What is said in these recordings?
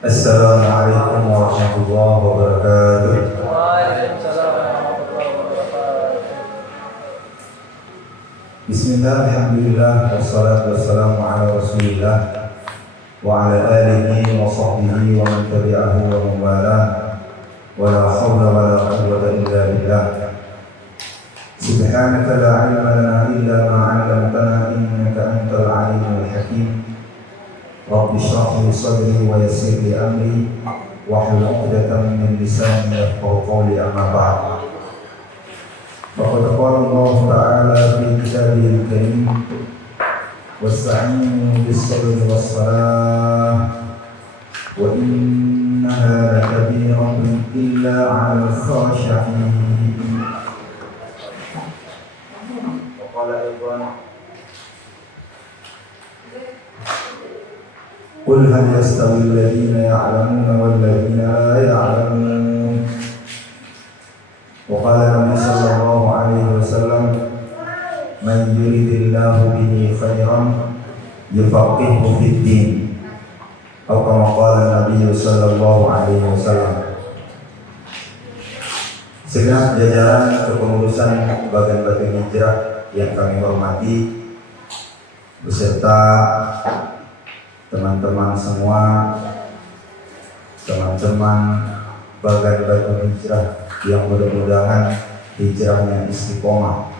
Assalamualaikum warahmatullahi wabarakatuh. Waalaikumsalam warahmatullahi wabarakatuh. Bismillah, alhamdulillah, wassalatu wassalamu ala rasulillah wa ala alihi wa sahbihi wa man tabi'ahu wa man walah wa la hawla wa la quwwata illa billah. Subhanaka la ilma lana illa ma 'allamtana innaka antal alimul hakim. Rabbi shrah li sadri wa yassir li amri wahlul 'uqdatam min lisani yafqahu qawli, amma ba'd. Faqad qala Allah ta'ala fi kitabihil karim wasta'inu bis-sabri was-salah wa innaha lakabiratun illa 'alal khashi'in. Qala aydan Qul hal yastawi alladhina ya'lamuna wal ladhina la ya'lamun. Wa qala Nabi sallallahu alaihi wasallam, man yuridillahu bihi khairan yufaqihuhu fid din. Atau kama qala Nabi sallallahu alaihi wasallam. Segenap jajaran kepengurusan Bagan Batu Hijrah yang kami hormati beserta teman-teman semua, teman-teman Bagan Batu Hijrah yang mudah-mudahan hijrahnya istiqomah.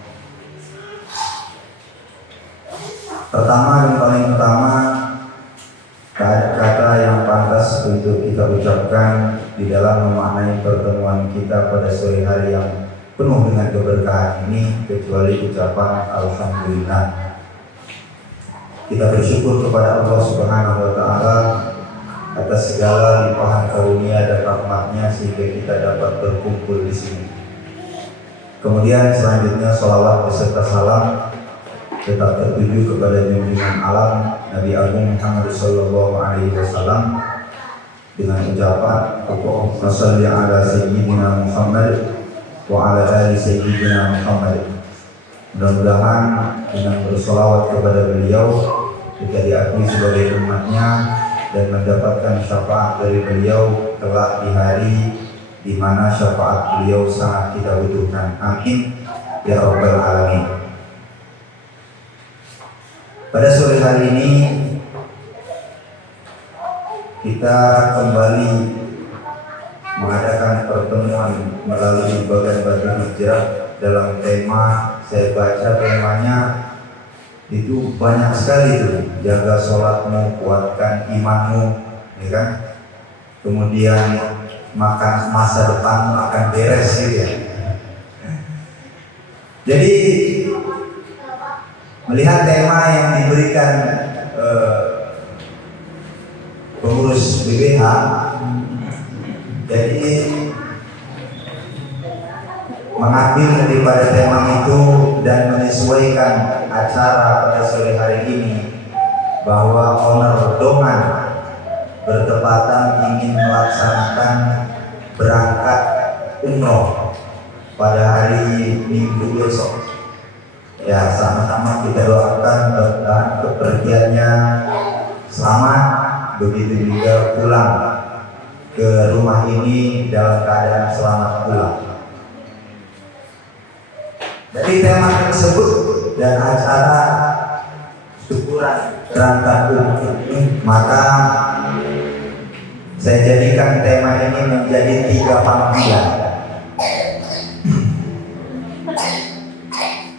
Pertama dan paling utama, kata yang pantas untuk kita ucapkan di dalam memaknai pertemuan kita pada sore hari yang penuh dengan keberkahan ini, kecuali ucapan alhamdulillah. Kita bersyukur kepada Allah Subhanahu wa Ta'ala atas segala limpahan karunia dan rahmatnya sehingga kita dapat berkumpul di sini. Kemudian selanjutnya salawat beserta salam tetap tertuju kepada junjungan alam Nabi Agung Muhammad sallallahu alaihi wasallam dengan ucapan Allahumma shalli ala sayyidina Muhammad wa ala ali sayyidina Muhammad. Mudah-mudahan dengan bersolawat kepada beliau kita diakui sebagai umatnya dan mendapatkan syafaat dari beliau kelak di hari di mana syafaat beliau sangat kita butuhkan. Amin ya rabbal alamin. Pada sore hari ini kita kembali mengadakan pertemuan melalui Bagan Batu Hijrah dalam tema, saya baca temanya itu banyak sekali tuh, jaga sholatmu, kuatkan imanmu, ya kan? Kemudian maka masa depanmu akan beres, gitu ya. Jadi melihat tema yang diberikan pengurus BBH, jadi mengambil daripada tema itu dan menyesuaikan acara pada sore hari ini bahwa owner Dongan bertepatan ingin melaksanakan berangkat umroh pada hari Minggu besok. Ya, sama-sama kita doakan mudah-mudahan kepergiannya selamat, begitu juga pulang ke rumah ini dalam keadaan selamat pulang. Dari tema tersebut dan acara syukuran berangkat umroh ini, maka saya jadikan tema ini menjadi 3 panggilan.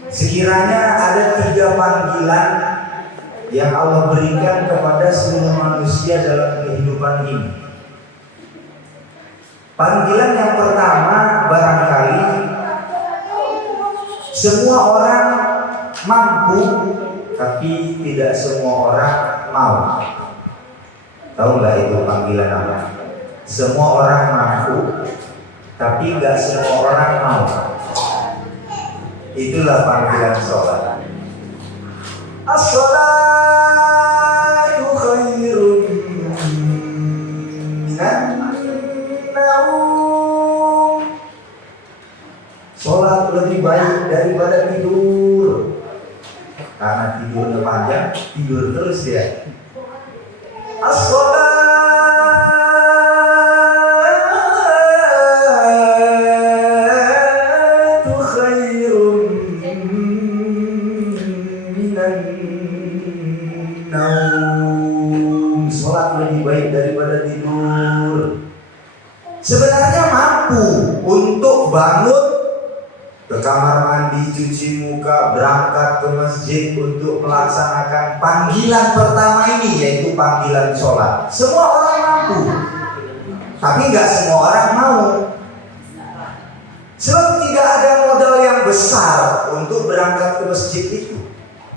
Sekiranya ada 3 panggilan yang Allah berikan kepada seluruh manusia dalam kehidupan ini. Panggilan yang pertama, barangkali semua orang mampu, tapi tidak semua orang mau. Tahu nggak itu panggilan apa? Semua orang mampu, tapi nggak semua orang mau. Itulah panggilan sholat. As-sholatu khairun minan naum. Sholat lebih baik daripada tidur. Karena tidurnya panjang, tidur terus ya. As-sholatu sholat lebih baik daripada tidur. Sebenarnya mampu untuk bangun, ke kamar mandi, cuci muka, berangkat ke masjid untuk melaksanakan panggilan pertama ini, yaitu panggilan sholat. Semua orang mampu, tapi nggak semua orang mau. Sebab tidak ada modal yang besar untuk berangkat ke masjid itu.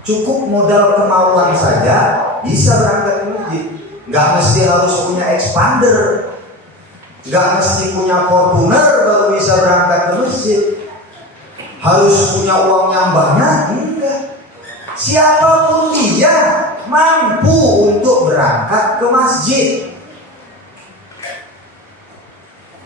Cukup modal kemauan saja bisa berangkat ke masjid. Nggak mesti harus punya expander, nggak mesti punya Fortuner baru bisa berangkat ke masjid. Harus punya uang yang banyak? Enggak. Siapapun dia mampu untuk berangkat ke masjid.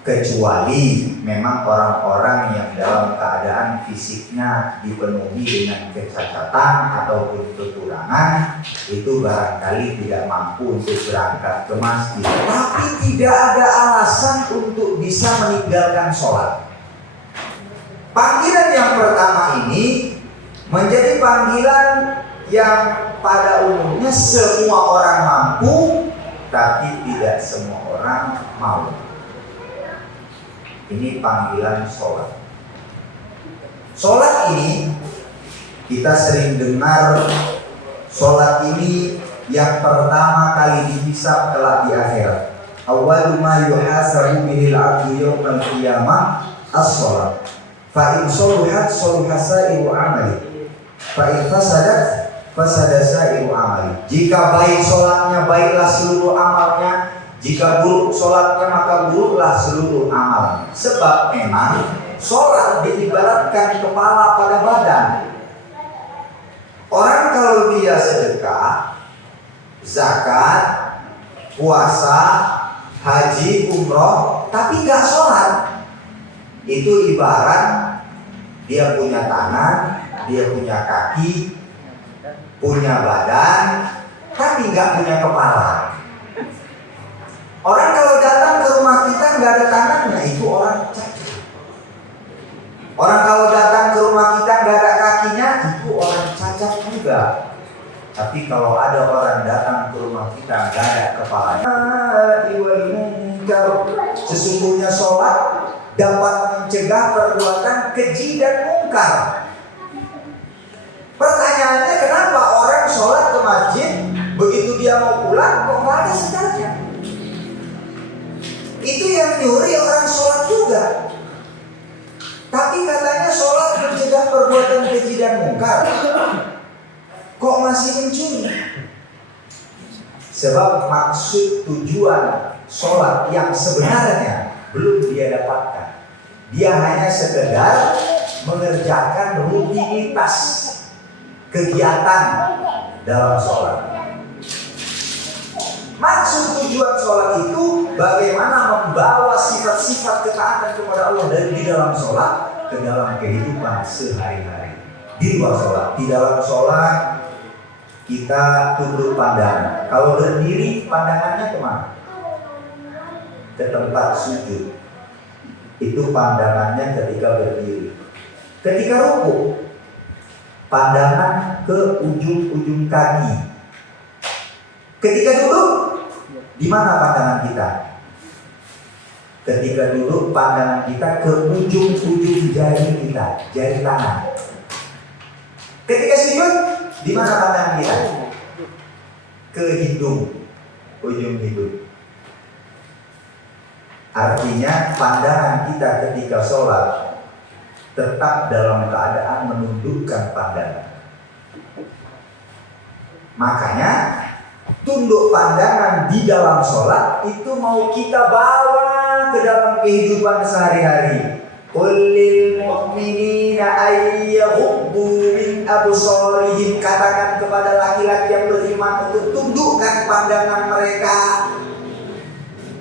Kecuali memang orang-orang yang dalam keadaan fisiknya dipenuhi dengan kecacatan ataupun kekurangan, itu barangkali tidak mampu untuk berangkat ke masjid. Tapi tidak ada alasan untuk bisa meninggalkan sholat. Panggilan yang pertama ini menjadi panggilan yang pada umumnya semua orang mampu, tapi tidak semua orang mau. Ini panggilan sholat. Sholat ini kita sering dengar, sholat ini yang pertama kali dihisab kelak di akhirat. Awwalu ma yuhasabu bihil 'abdu yawmal qiyamah as-sholat. Fa in sholuhat sholuha sa'iru 'amali. Fa in fasadat fasada sa'iru 'amali. Jika baik sholatnya, baiklah seluruh amalnya. Jika buruk sholatnya, maka buruklah seluruh amalnya. Sebab memang sholat diibaratkan kepala pada badan. Orang kalau dia sedekah, zakat, puasa, haji, umroh, tapi gak sholat, itu ibarat dia punya tangan, dia punya kaki, punya badan, tapi gak punya kepala. Orang kalau datang ke rumah kita nggak ada tangannya, itu orang cacat. Orang kalau datang ke rumah kita nggak ada kakinya, itu orang cacat juga. Tapi kalau ada orang datang ke rumah kita nggak ada kepalanya, sesungguhnya sholat dapat mencegah perbuatan keji dan mungkar. Pertanyaannya, kenapa orang sholat ke masjid, begitu dia mau pulang kok nggak ada sejarahnya? Itu yang nyuri orang sholat juga. Tapi katanya sholat mencegah perbuatan keji dan mungkar, kok masih mencuri? Sebab maksud tujuan sholat yang sebenarnya belum dia dapatkan. Dia hanya sekedar mengerjakan rutinitas kegiatan dalam sholat. Maksud tujuan sholat itu bagaimana membawa sifat-sifat ketaatan kepada Allah dari di dalam sholat ke dalam kehidupan sehari-hari. Di luar sholat, di dalam sholat kita tunduk pandangan. Kalau berdiri pandangannya kemana? Ke tempat sujud. Itu pandangannya ketika berdiri. Ketika rukuk, pandangan ke ujung-ujung kaki. Ketika duduk, di mana pandangan kita? Ketika duduk, pandangan kita ke ujung-ujung jari kita, jari tangan. Ketika sujud, di mana pandangan kita? Ke hidung, ujung hidung. Artinya pandangan kita ketika sholat tetap dalam keadaan menundukkan pandangan. Makanya tunduk pandangan di dalam sholat itu mau kita bawa ke dalam kehidupan sehari-hari. Qul lil mu'minina ayyaghuddu min absarihim, katakan kepada laki-laki yang beriman untuk tundukkan pandangan mereka.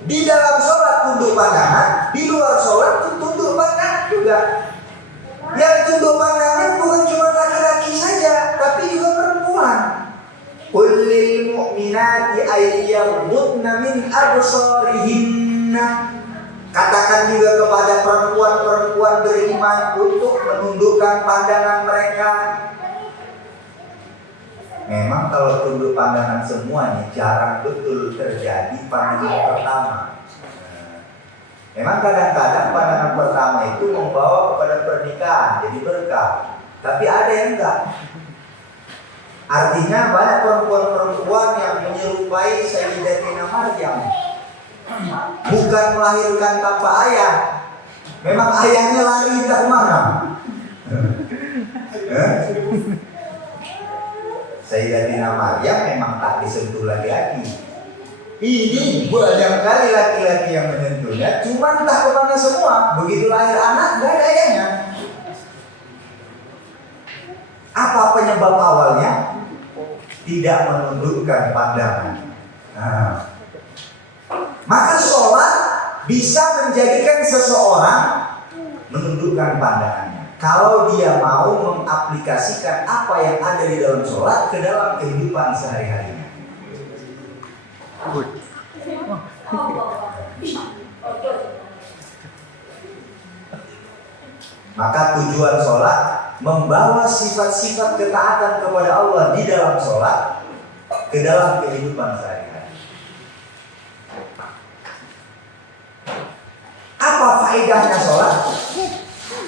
Di dalam sholat tunduk pandangan, di luar sholat tunduk pandangan juga. Yang tunduk pandangan bukan cuma laki-laki saja, tapi juga perempuan. Qul lil mu'minati ayyaghudna min absarihinna, katakan juga kepada perempuan-perempuan beriman untuk menundukkan pandangan mereka. Memang kalau tunduk pandangan semuanya jarang betul terjadi pandangan pertama. Memang kadang-kadang pandangan pertama itu membawa kepada pernikahan, jadi berkah. Tapi ada yang enggak. Artinya banyak perempuan-perempuan yang menyerupai Sayyidatina Maryam. Bukan melahirkan tanpa ayah. Memang ayahnya lari entah kemana. Sayyidatina Maryam memang tak disentuh laki-laki. Ini banyak kali laki-laki yang menyentuhnya, cuma entah kemana semua. Begitu lahir anak, gak ada ayahnya. Apa penyebab awalnya? Tidak menundukkan pandangan. Maka sholat bisa menjadikan seseorang menundukkan pandangannya. Kalau dia mau mengaplikasikan apa yang ada di dalam sholat ke dalam kehidupan sehari-harinya. Maka tujuan sholat membawa sifat-sifat ketaatan kepada Allah di dalam sholat ke dalam kehidupan sehari-hari. Apa faedahnya sholat?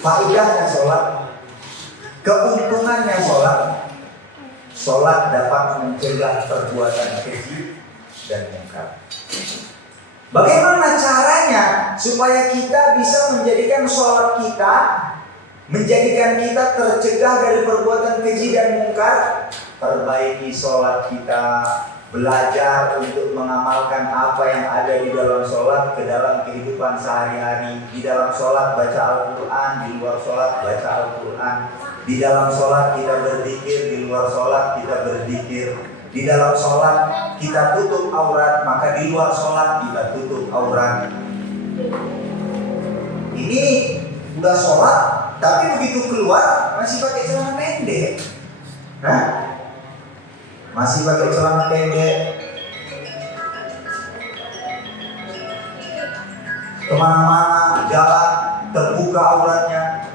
Faedahnya sholat, keuntungannya sholat. Sholat dapat mencegah perbuatan keji dan mungkar. Bagaimana caranya supaya kita bisa menjadikan sholat kita, menjadikan kita tercegah dari perbuatan keji dan mungkar? Perbaiki sholat kita, belajar untuk mengamalkan apa yang ada di dalam sholat ke dalam kehidupan sehari-hari. Di dalam sholat baca Al-Quran, di luar sholat baca Al-Quran. Di dalam sholat kita berzikir, di luar sholat kita berzikir. Di dalam sholat kita tutup aurat, maka di luar sholat kita tutup aurat. Ini udah sholat, tapi begitu keluar masih pakai celana pendek. Masih pakai celana pendek. Kemana-mana jalan terbuka auratnya.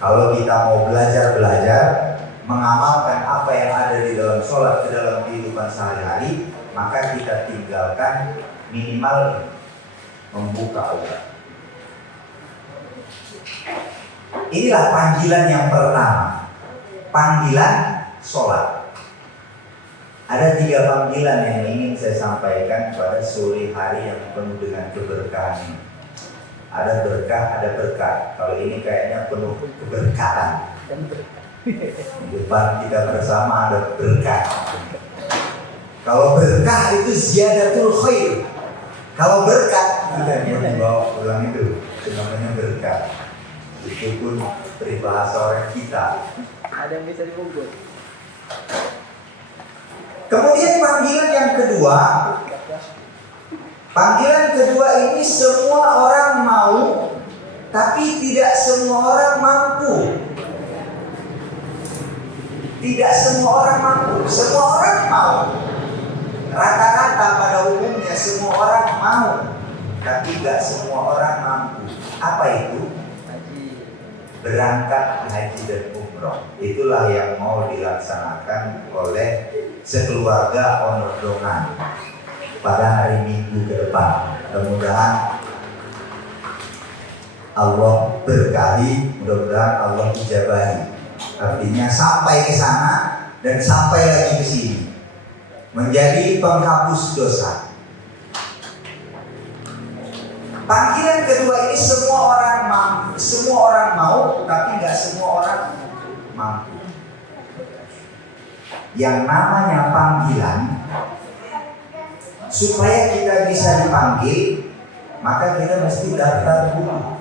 Kalau kita mau belajar mengamalkan apa yang ada di dalam sholat ke dalam kehidupan sehari-hari, maka kita tinggalkan minimal membuka aurat. Inilah panggilan yang pertama, panggilan sholat. Ada 3 panggilan yang ingin saya sampaikan pada sore hari yang penuh dengan keberkahan ini. Ada berkah, ada berkah. Kalau ini kayaknya penuh keberkahan. Di depan kita bersama ada berkah. Kalau berkah itu ziyadatul khair. Kalau berkah kita bawa pulang itu namanya berkah. Itu pun peribahasa orang kita. Ada yang bisa dibungkus. Kemudian panggilan yang kedua. Panggilan kedua ini semua orang mau, tapi tidak semua orang mampu. Tidak semua orang mampu. Semua orang mau. Rata-rata pada umumnya semua orang mau, tapi tidak semua orang mampu. Apa itu? Berangkat haji dan umroh. Itulah yang mau dilaksanakan oleh sekeluarga Ondongan pada hari Minggu ke depan. Mudah-mudahan Allah berkahi, mudah-mudahan Allah ijabahi. Artinya sampai ke sana dan sampai lagi ke sini, menjadi penghapus dosa. Panggilan kedua ini semua orang mau, tapi nggak semua orang mampu. Yang namanya panggilan, supaya kita bisa dipanggil, maka kita mesti daftar dulu.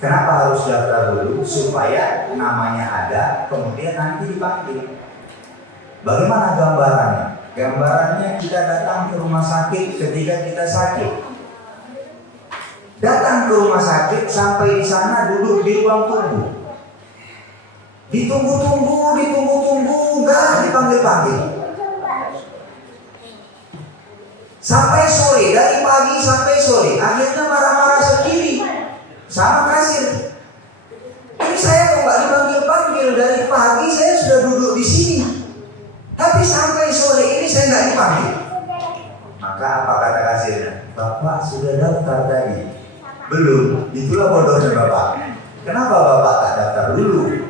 Kenapa harus daftar dulu? Supaya namanya ada, kemudian nanti dipanggil. Bagaimana gambarannya? Gambarannya kita datang ke rumah sakit ketika kita sakit. Datang ke rumah sakit, sampai di sana duduk di ruang tunggu. Ditunggu-tunggu, nggak dipanggil-panggil. Sampai sore, dari pagi sampai sore, akhirnya marah-marah sendiri sama kasir. Ini saya kok nggak dipanggil-panggil dari saya nggak dipanggil? Maka apa kata kasirnya? Bapak sudah daftar tadi. Belum, itulah bodohnya Bapak. Kenapa Bapak tak daftar dulu?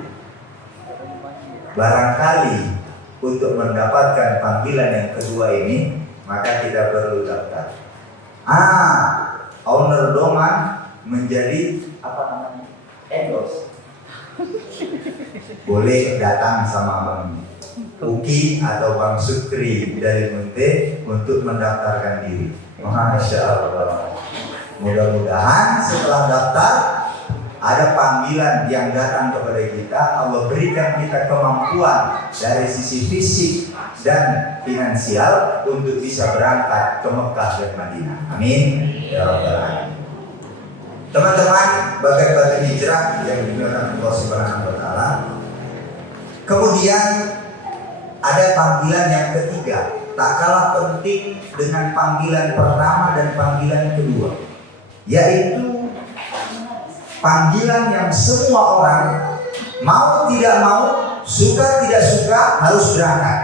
Barangkali untuk mendapatkan panggilan yang kedua ini, maka kita perlu daftar. Owner Doman menjadi apa namanya? Endorse. Boleh datang sama Bang Uki atau Bang Sukri dari Munte untuk mendaftarkan diri. Masya Allah. Mudah-mudahan setelah daftar ada panggilan yang datang kepada kita, Allah berikan kita kemampuan dari sisi fisik dan finansial untuk bisa berangkat ke Mekah dan Madinah. Amin ya rabbal alamin. Teman-teman, bagian hijrah yang dimuliakan Allah Subhanahu wa taala. Kemudian ada panggilan yang ketiga, tak kalah penting dengan panggilan pertama dan panggilan kedua, yaitu panggilan yang semua orang mau tidak mau, suka tidak suka harus berangkat.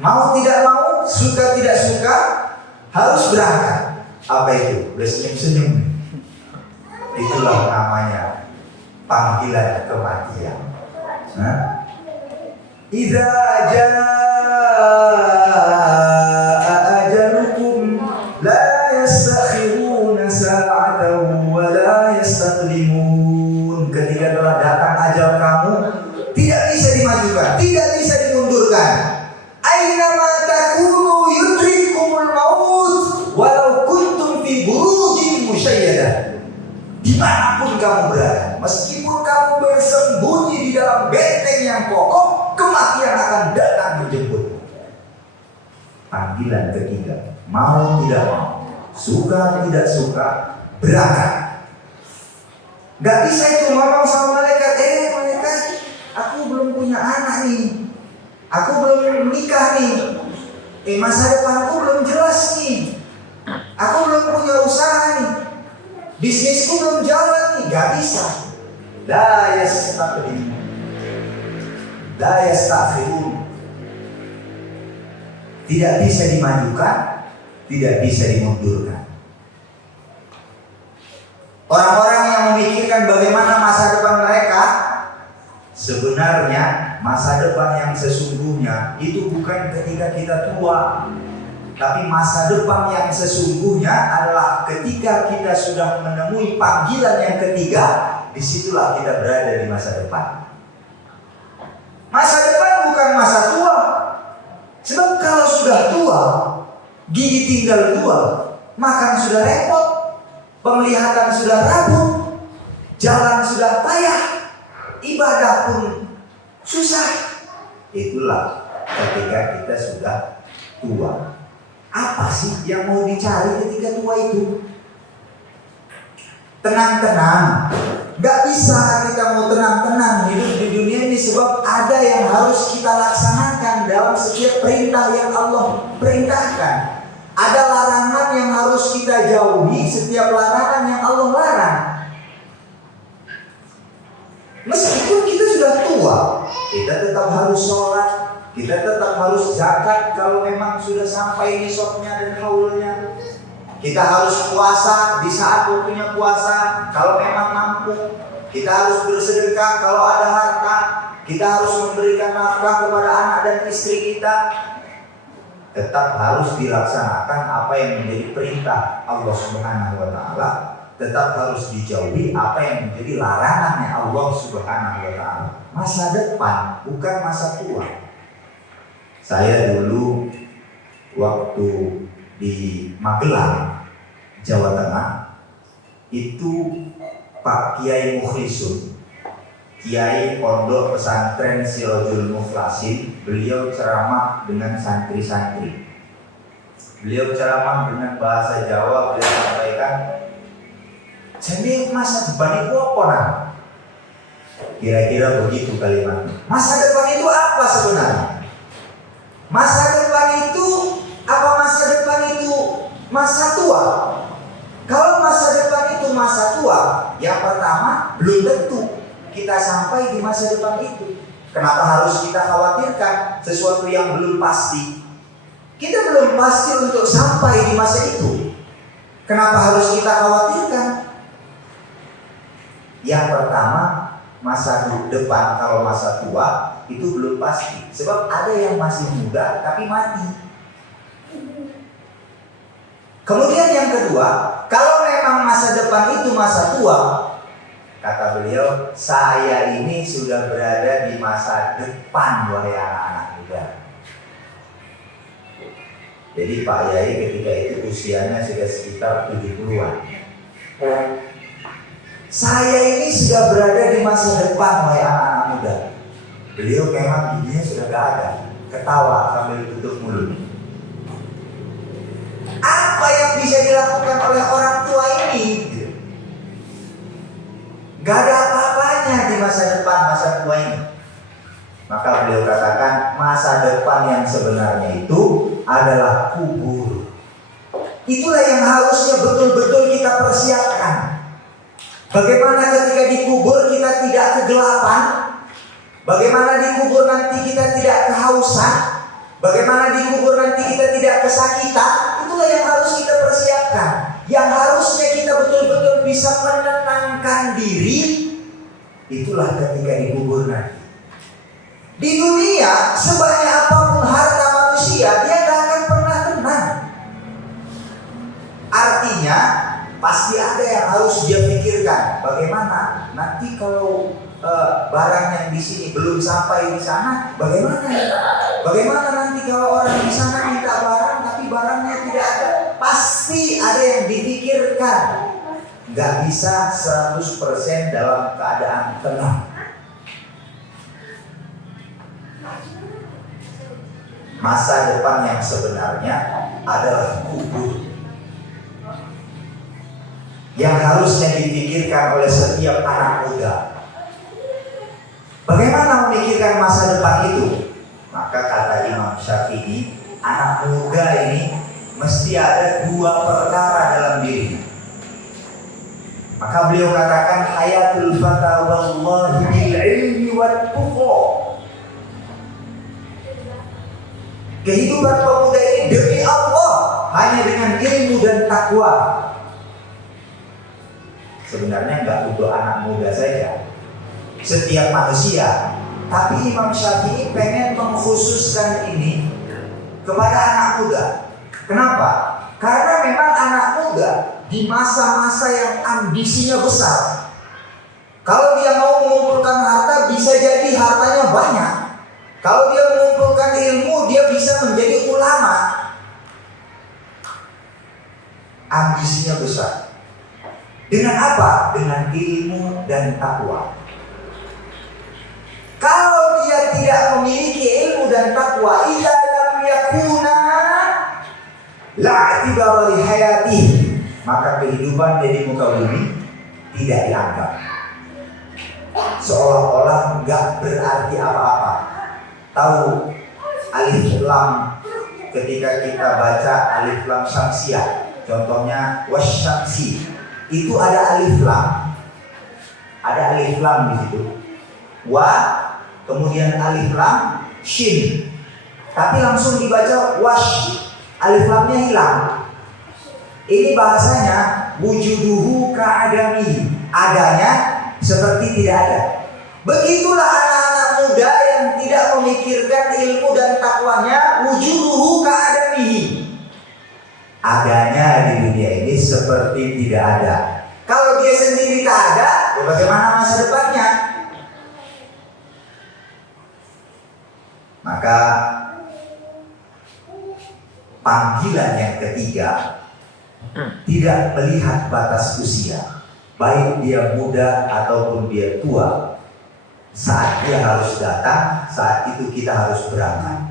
Mau tidak mau, suka tidak suka harus berangkat. Apa itu? Udah senyum-senyum. Itulah namanya panggilan kematian. Idza jaa ajalukum la yastakhiruna sa'atan wa la yastaqdimun. Ketika telah datang ajal kamu, tidak bisa dimajukan, tidak bisa dimundurkan. Aina ma takunu yudrikumul maut walau kuntum fi burujin musyayyadah. Dimanapun kamu berada, meskipun kamu bersembunyi di dalam benteng yang kokoh, kematian akan datang menjemput. Panggilan ketiga, mau tidak mau, suka tidak suka, berangkat. Gak bisa itu ngomong sama malaikat, malaikat, aku belum punya anak nih, aku belum menikah nih, masa depanku belum jelas nih, aku belum punya usaha nih, bisnisku belum jalan nih. Gak bisa. La yastaqdim, la yastakhirun. Tidak bisa dimajukan, tidak bisa dimundurkan. Orang-orang yang memikirkan bagaimana masa depan mereka, sebenarnya masa depan yang sesungguhnya itu bukan ketika kita tua, tapi masa depan yang sesungguhnya adalah ketika kita sudah menemui panggilan yang ketiga. Disitulah kita berada di masa depan. Masa depan bukan masa tua. Sebab kalau sudah tua, gigi tinggal 2, makan sudah repot, penglihatan sudah rabun, jalan sudah payah, ibadah pun susah. Itulah ketika kita sudah tua. Apa sih yang mau dicari ketika tua itu? Tenang-tenang. Gak bisa kita mau tenang-tenang hidup di dunia ini, sebab ada yang harus kita laksanakan dalam setiap perintah yang Allah perintahkan. Ada larangan yang harus kita jauhi, setiap larangan yang Allah larang. Meskipun kita sudah tua, kita tetap harus sholat, kita tetap harus zakat kalau memang sudah sampai nisabnya dan haulnya. Kita harus puasa di saat waktunya puasa kalau memang mampu. Kita harus bersedekah kalau ada harta. Kita harus memberikan nafkah kepada anak dan istri kita. Tetap harus dilaksanakan apa yang menjadi perintah Allah Subhanahu wa taala. Tetap harus dijauhi apa yang menjadi larangannya Allah Subhanahu wa taala. Masa depan bukan masa tua. Saya dulu waktu di Magelang, Jawa Tengah, itu Pak Kiai Mukhlisun, Kiai Pondok Pesantren Sirajul Mukhlasin, beliau ceramah dengan santri-santri. Beliau ceramah dengan bahasa Jawa, beliau sampaikan, jadi masa depan itu apa nah? Kira-kira begitu kalimatnya. Masa depan itu apa sebenarnya? Masa depan itu apa? Masa depan itu masa tua. Kalau masa depan itu masa tua, yang pertama belum tentu kita sampai di masa depan itu. Kenapa harus kita khawatirkan sesuatu yang belum pasti? Kita belum pasti untuk sampai di masa itu. Kenapa harus kita khawatirkan? Yang pertama, masa depan, kalau masa tua itu belum pasti. Sebab ada yang masih muda tapi mati. Kemudian yang kedua, kalau memang masa depan itu masa tua, kata beliau, saya ini sudah berada di masa depan, wahai anak-anak muda. Jadi Pak Yai ketika itu usianya sudah sekitar 70-an. Saya ini sudah berada di masa depan, wahai anak-anak muda. Beliau memang giginya sudah gak ada, ketawa sambil tutup mulut. Apa yang bisa dilakukan oleh orang tua ini? Gak ada apa-apanya di masa depan, masa tua ini. Maka beliau katakan, masa depan yang sebenarnya itu adalah kubur. Itulah yang harusnya betul-betul kita persiapkan. Bagaimana ketika dikubur kita tidak kegelapan? Bagaimana dikubur nanti kita tidak kehausan? Bagaimana dikubur nanti kita tidak kesakitan? Itulah yang harus kita persiapkan. Yang harusnya kita betul-betul bisa menenangkan diri. Itulah ketika dikubur nanti. Di dunia sebanyak apapun harta manusia, dia gak akan pernah tenang. Artinya pasti ada yang harus dia pikirkan. Bagaimana nanti kalau barang yang di sini belum sampai di sana, bagaimana? Bagaimana nanti kalau orang di sana minta barang tapi barangnya tidak ada? Pasti ada yang dipikirkan. Gak bisa 100% dalam keadaan tenang. Masa depan yang sebenarnya adalah kubur, yang harusnya dipikirkan oleh setiap anak muda. Bagaimana memikirkan masa depan itu? Maka kata Imam Syafi'i, anak muda ini mesti ada dua perkara dalam diri. Maka beliau katakan, hayatul fata wallahi bil ilmi wat tuqa. Kehidupan pemuda ini demi Allah hanya dengan ilmu dan takwa. Sebenarnya nggak untuk anak muda saja, setiap manusia. Tapi Imam Syafi'i pengen mengkhususkan ini kepada anak muda. Kenapa? Karena memang anak muda di masa-masa yang ambisinya besar. Kalau dia mau mengumpulkan harta, bisa jadi hartanya banyak. Kalau dia mengumpulkan ilmu, dia bisa menjadi ulama. Ambisinya besar. Dengan apa? Dengan ilmu dan takwa. Kalau dia tidak memiliki ilmu dan takwa, idza lam yakuna la'tibara li hayatihi, maka kehidupan dia di muka bumi tidak dianggap. Seolah-olah enggak berarti apa-apa. Tahu alif lam, ketika kita baca alif lam syamsiyah, contohnya wasyamsi, itu ada alif lam. Ada alif lam di situ. Wa, kemudian alif lam shin. Tapi langsung dibaca wash. Alif lamnya hilang. Ini bahasanya wujuduhu ka'adami. Adanya seperti tidak ada. Begitulah anak-anak muda yang tidak memikirkan ilmu dan takwanya, wujuduhu ka'adamihi. Adanya di dunia ini seperti tidak ada. Kalau dia sendiri tak ada, ya bagaimana masa depannya? Maka panggilan yang ketiga, tidak melihat batas usia, baik dia muda ataupun dia tua. Saat dia harus datang, saat itu kita harus berangkat.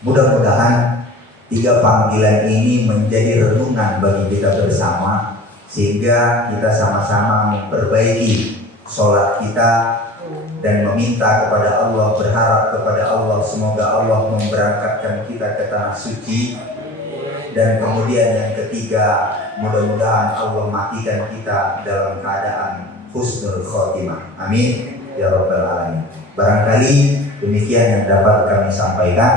Mudah-mudahan 3 panggilan ini menjadi renungan bagi kita bersama, sehingga kita sama-sama memperbaiki sholat kita dan meminta kepada Allah, berharap kepada Allah, semoga Allah memberangkatkan kita ke tanah suci. Dan kemudian yang ketiga, mudah-mudahan Allah matikan kita dalam keadaan husnul khotimah. Amin. ya rabbal alamin. Barangkali demikian yang dapat kami sampaikan,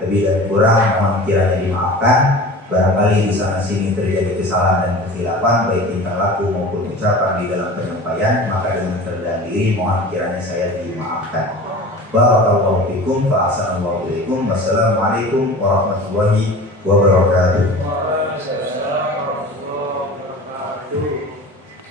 lebih dan kurang mohon kiranya dimaafkan. Barangkali di sana sini terjadi kesalahan dan kesilapan baik tingkah laku maupun ucapan di dalam penyampaian, maka dengan kerendahan diri mohon kiranya saya dimaafkan. Barakallahu fikum wa ahsanallahu ilaikum. Wassalamualaikum warahmatullahi wabarakatuh.